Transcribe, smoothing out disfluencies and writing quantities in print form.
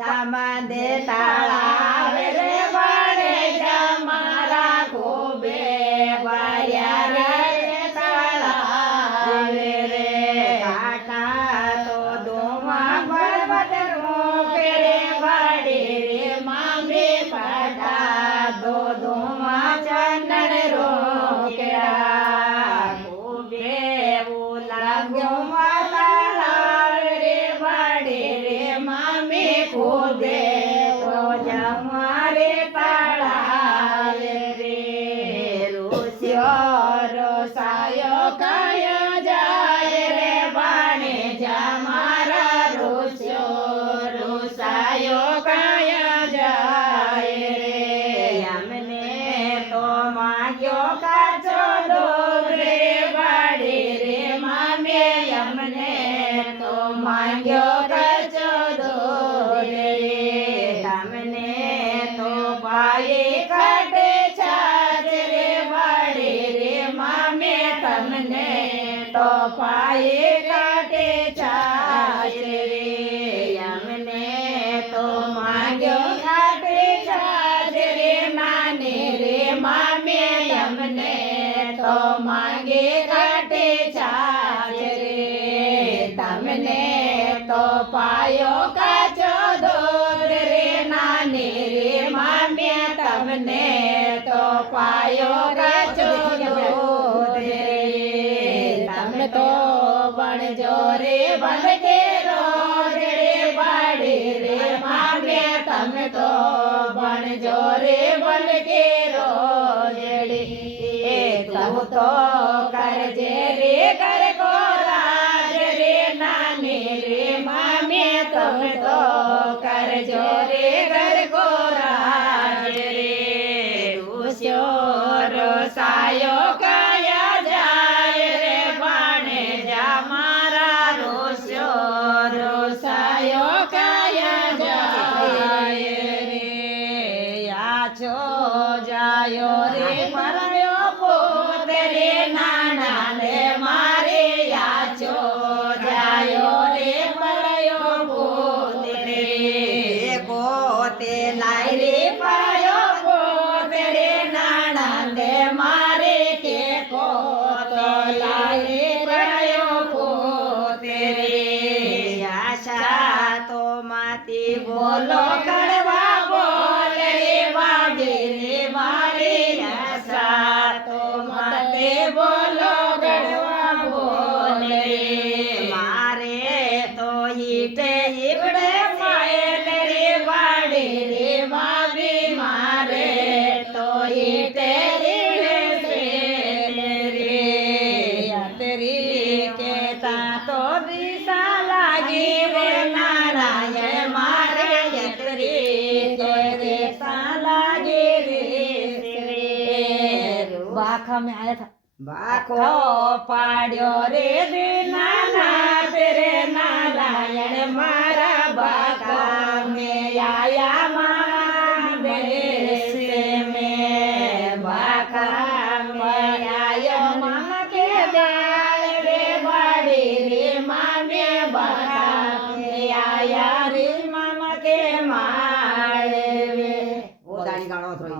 જામાં દે તાળાવે રે વડે જમારા ખોબે વાર્યા રે તાળાવે રે કાકા તો દોમા પર્વત રોકે રે વડે રે મામે પાટા દો દોમા ચંદન રોકેડા ખોબે લાગ્યો ખોબે તો જમારે તાળાવે રે રૂસ્યો રોસાયો કયો જાય રે બાણે જમારા રૂસ્યો રોસાયો કયો જાય રે અમને તો માગ્યો કાચો દૂધ રે બાડે રે મામે અમને તો માગ્યો કાચો તો પાયે કાટે છાશ રે અમને તો માગ્યો કાટે છાશ રે નાને રે મામે અમને તો માગે કાટે છાશ રે તમને તો પાયો કાચો દૂધ રે નાને રે મામે તમને તો પાયો કાચો દૂધ રે તો બણજો રે બનકે રોજ રે બાડે રે માગે તમે તો બણજો રે બનકે રોજ રે તું તો કરજે રે કર કો રાજ રે નાને રે મામે તમે તો કરજો રે કર કો રાજ રે રૂસ્યો રોસાયો કયા જાય રે રોસાયો કયા જાય રે આછો જાયો રે મરાયો પોત રે નાના રે મારે આછો જાયો રે મરાયો પોત રે પોતે લાય રે પાયો પોત રે નાના રે મારે કે પોત લાય રે પાયો પોત રે આશા તો માતી બોલો કડવા બોલ રે વાગે રે મારી આશા તો માતે બોલો કડવા બોલ રે મારે તો ઈટે ઈવડે માયલ રે વાડે રે વાવી મારે તો ઈટે ઈવડે રે યાત્રી કેતા તો દિશા લાગી રે નારાયણ મારે યત્રી તો દિશા લાગી રે બાખા में आया था बाखो पाड्यो रे दीनानाथ रे नारायण मारा बाखा में आया महादेश में बाखा में आया मामा के दाल रे बाड़ी रे मामे बाखा में आया रे मामा के माल रे वो दाढ़ी गाड़ो थोड़ी